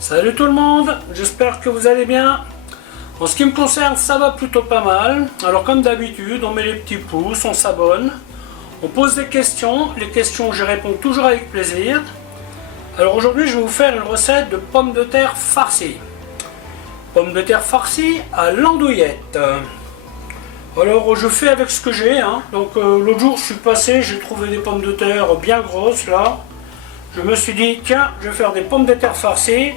Salut tout le monde, j'espère que vous allez bien. En ce qui me concerne, ça va plutôt pas mal. Alors comme d'habitude, on met les petits pouces, on s'abonne, on pose des questions. Les questions, je réponds toujours avec plaisir. Alors aujourd'hui, je vais vous faire une recette de pommes de terre farcies. Pommes de terre farcies à l'andouillette. Alors je fais avec ce que j'ai. Donc l'autre jour, je suis passé, j'ai trouvé des pommes de terre bien grosses là. Je me suis dit, tiens, je vais faire des pommes de terre farcies.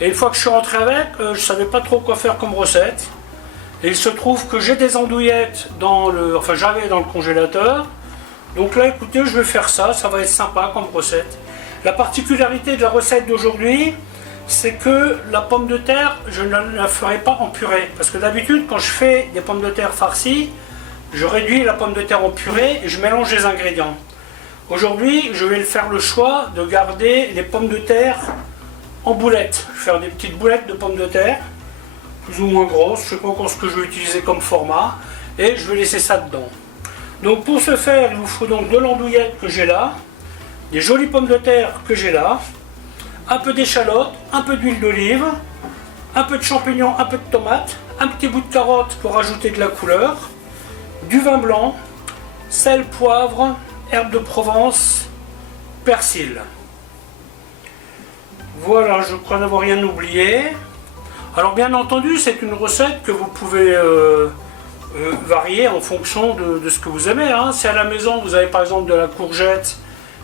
Et une fois que je suis rentré avec, je ne savais pas trop quoi faire comme recette. Et il se trouve que j'ai des andouillettes j'avais dans le congélateur. Donc là, écoutez, je vais faire ça, ça va être sympa comme recette. La particularité de la recette d'aujourd'hui, c'est que la pomme de terre, je ne la ferai pas en purée. Parce que d'habitude, quand je fais des pommes de terre farcies, je réduis la pomme de terre en purée et je mélange les ingrédients. Aujourd'hui, je vais faire le choix de garder les pommes de terre en boulettes. Je vais faire des petites boulettes de pommes de terre, plus ou moins grosses, je ne sais pas encore ce que je vais utiliser comme format, et je vais laisser ça dedans. Donc pour ce faire, il vous faut donc de l'andouillette que j'ai là, des jolies pommes de terre que j'ai là, un peu d'échalote, un peu d'huile d'olive, un peu de champignons, un peu de tomates, un petit bout de carotte pour ajouter de la couleur, du vin blanc, sel, poivre, herbes de Provence, persil. Voilà, je crois n'avoir rien oublié. Alors bien entendu, c'est une recette que vous pouvez varier en fonction de ce que vous aimez. Si à la maison vous avez par exemple de la courgette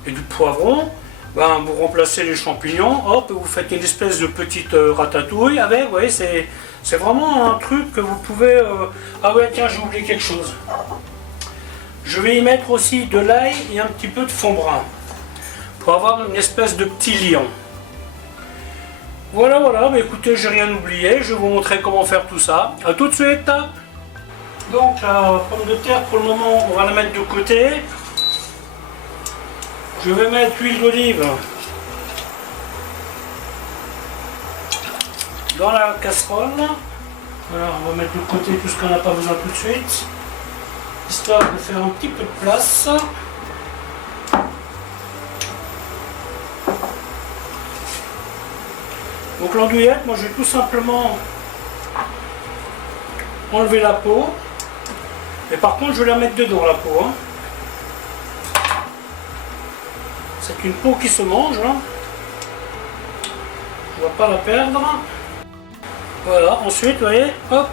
et du poivron, vous remplacez les champignons, hop, vous faites une espèce de petite ratatouille avec, vous voyez, c'est vraiment un truc que vous pouvez... Ah ouais, tiens, j'ai oublié quelque chose. Je vais y mettre aussi de l'ail et un petit peu de fond brun pour avoir une espèce de petit lion. Voilà, mais écoutez, j'ai rien oublié, je vais vous montrer comment faire tout ça. A tout de suite. Donc la pomme de terre, pour le moment, on va la mettre de côté. Je vais mettre l'huile d'olive dans la casserole. Voilà, on va mettre de côté tout ce qu'on n'a pas besoin tout de suite, histoire de faire un petit peu de place. Donc l'andouillette, moi je vais tout simplement enlever la peau. Et par contre je vais la mettre dedans la peau. C'est une peau qui se mange. On ne va pas la perdre. Voilà, ensuite vous voyez, hop.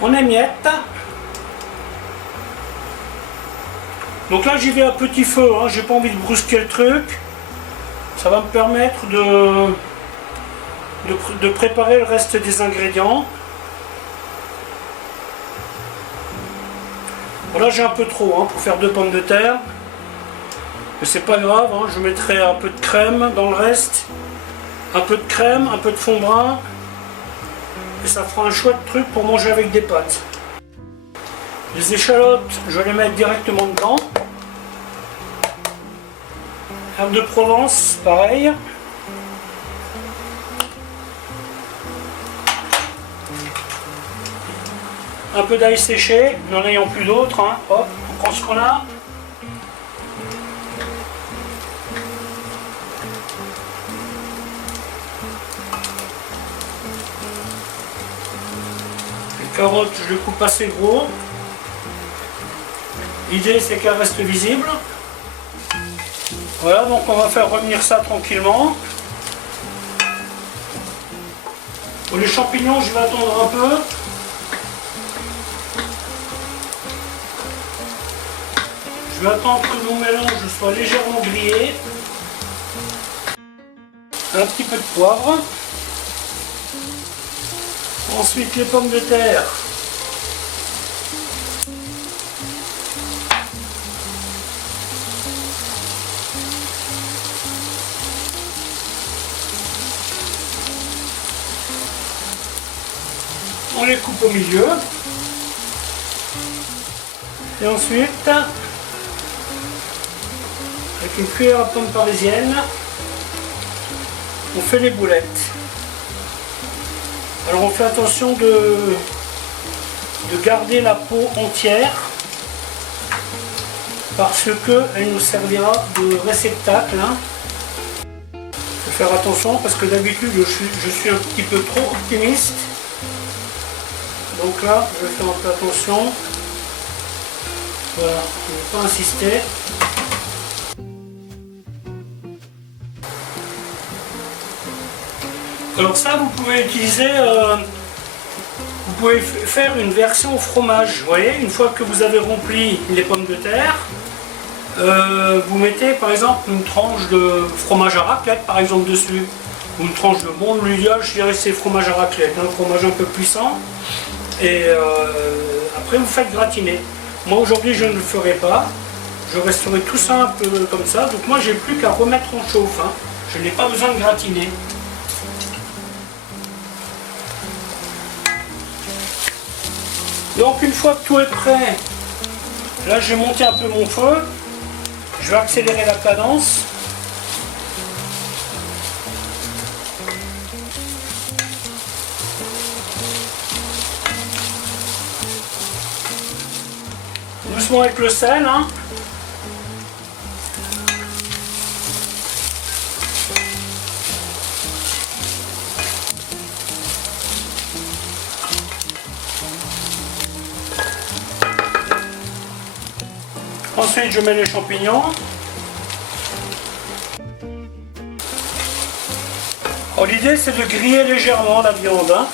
On émiette. Donc là j'y vais à petit feu, j'ai pas envie de brusquer le truc. Ça va me permettre de préparer le reste des ingrédients. Voilà, j'ai un peu trop pour faire 2 pommes de terre. Mais c'est pas grave, je mettrai un peu de crème dans le reste. Un peu de crème, un peu de fond brun. Et ça fera un chouette truc pour manger avec des pâtes. Les échalotes, je vais les mettre directement dedans. Herbes de Provence, pareil. Un peu d'ail séché, n'en ayant plus d'autres. Hop, on prend ce qu'on a. Les carottes, je les coupe assez gros. L'idée c'est qu'elles restent visibles. Voilà, donc on va faire revenir ça tranquillement. Pour les champignons, je vais attendre un peu. Je vais attendre que mon mélange soit légèrement grillé. Un petit peu de poivre. Ensuite les pommes de terre. On les coupe au milieu. Et ensuite, avec une cuillère à pomme parisienne, on fait les boulettes. Alors on fait attention de de garder la peau entière parce qu'elle nous servira de réceptacle. Hein. Faut faire attention parce que d'habitude je suis un petit peu trop optimiste. Donc là, je vais faire un peu attention. Voilà, je ne vais pas insister. Alors ça, vous pouvez utiliser, vous pouvez faire une version au fromage. Vous voyez, une fois que vous avez rempli les pommes de terre, vous mettez par exemple une tranche de fromage à raclette par exemple dessus. Ou une tranche de bon, l'idéal je dirais c'est fromage à raclette, un fromage un peu puissant. Et après vous faites gratiner. Moi aujourd'hui je ne le ferai pas. Je resterai tout ça un peu comme ça. Donc moi j'ai plus qu'à remettre en chauffe. Hein. Je n'ai pas besoin de gratiner. Donc une fois que tout est prêt, là j'ai monté un peu mon feu. Je vais accélérer la cadence. Doucement avec le sel. Hein. Ensuite, je mets les champignons. L'idée, c'est de griller légèrement la viande. Hein.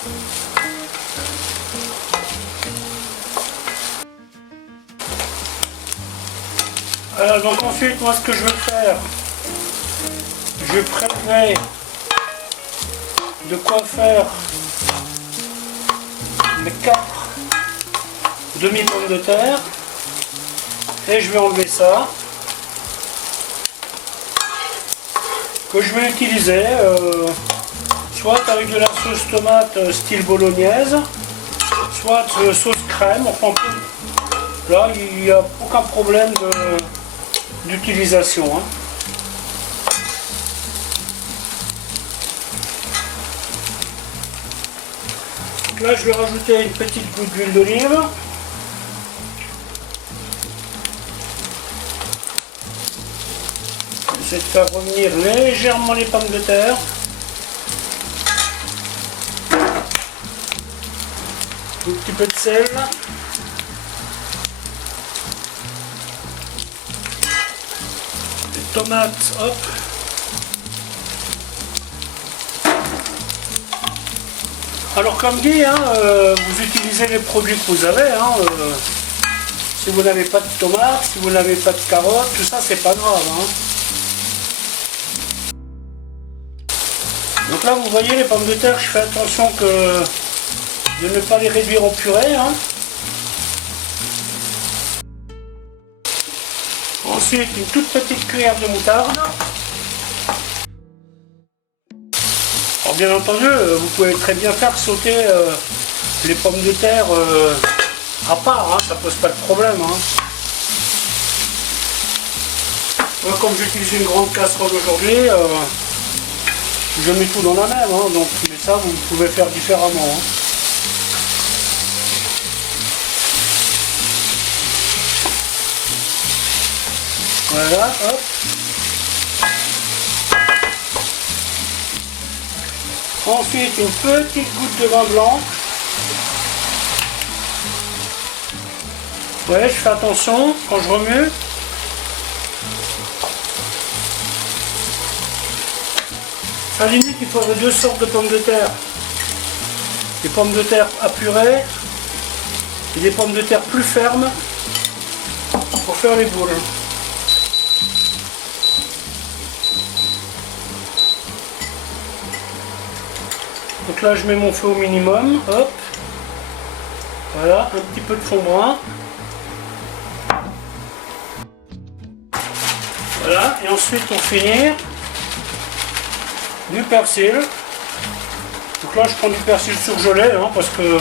Voilà, donc ensuite, moi, ce que je veux faire, je préparerai de quoi faire mes 4 demi-pommes de terre. Et je vais enlever ça, que je vais utiliser soit avec de la sauce tomate style bolognaise, soit sauce crème. Enfin, là il n'y a aucun problème d'utilisation. Hein. Là je vais rajouter une petite goutte d'huile d'olive. C'est de faire revenir légèrement les pommes de terre. Un petit peu de sel. Des tomates, hop. Alors comme dit, hein, vous utilisez les produits que vous avez. Hein, si vous n'avez pas de tomates, si vous n'avez pas de carottes, tout ça c'est pas grave. Hein. Donc là vous voyez les pommes de terre, je fais attention de ne pas les réduire en purée. Hein. Ensuite une toute petite cuillère de moutarde. Alors bien entendu vous pouvez très bien faire sauter les pommes de terre à part, hein, ça pose pas de problème. Hein. Moi comme j'utilise une grande casserole aujourd'hui, je mets tout dans la même, hein, donc, mais ça vous pouvez faire différemment. Hein. Voilà, hop. Ensuite une petite goutte de vin blanc. Ouais, je fais attention quand je remue. À la limite, il faudrait 2 sortes de pommes de terre. Des pommes de terre à purée et des pommes de terre plus fermes pour faire les boules. Donc là, je mets mon feu au minimum. Hop. Voilà, un petit peu de fond brun. Voilà, et ensuite pour finir, du persil. Donc là je prends du persil surgelé hein, parce que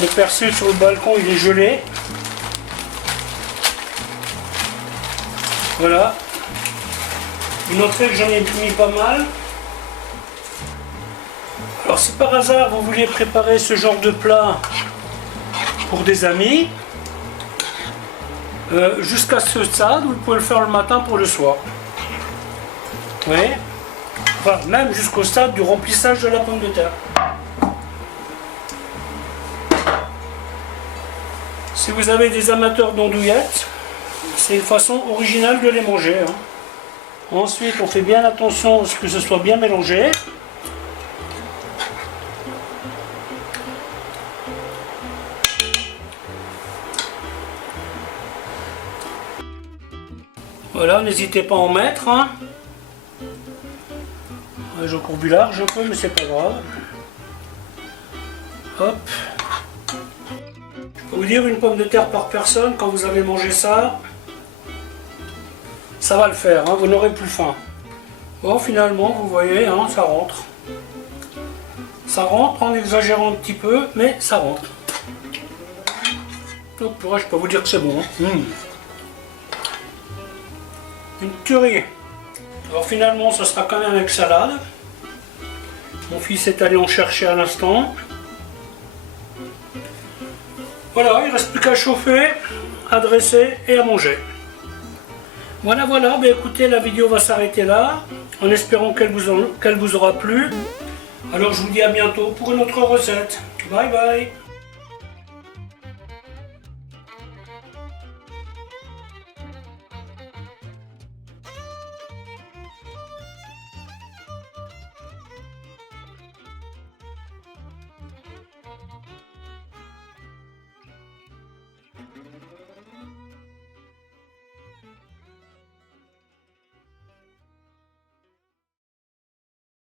le persil sur le balcon il est gelé. Voilà. Vous noterez que j'en ai mis pas mal. Alors si par hasard vous vouliez préparer ce genre de plat pour des amis. Jusqu'à ce stade, vous pouvez le faire le matin pour le soir. Oui. Enfin, même jusqu'au stade du remplissage de la pomme de terre. Si vous avez des amateurs d'andouillettes, c'est une façon originale de les manger. Hein. Ensuite, on fait bien attention à ce que ce soit bien mélangé. Voilà, n'hésitez pas à en mettre. Hein. Je courbe large un peu, mais c'est pas grave. Hop. Je peux vous dire, une pomme de terre par personne, quand vous avez mangé ça, ça va le faire, hein, vous n'aurez plus faim. Bon, finalement, vous voyez, hein, ça rentre. Ça rentre en exagérant un petit peu, mais ça rentre. Donc, je peux vous dire que c'est bon. Hein. Une tuerie. Alors finalement, ça sera quand même avec salade. Mon fils est allé en chercher à l'instant. Voilà, il ne reste plus qu'à chauffer, à dresser et à manger. Voilà, ben écoutez, la vidéo va s'arrêter là, en espérant qu'elle vous aura plu. Alors je vous dis à bientôt pour une autre recette. Bye bye.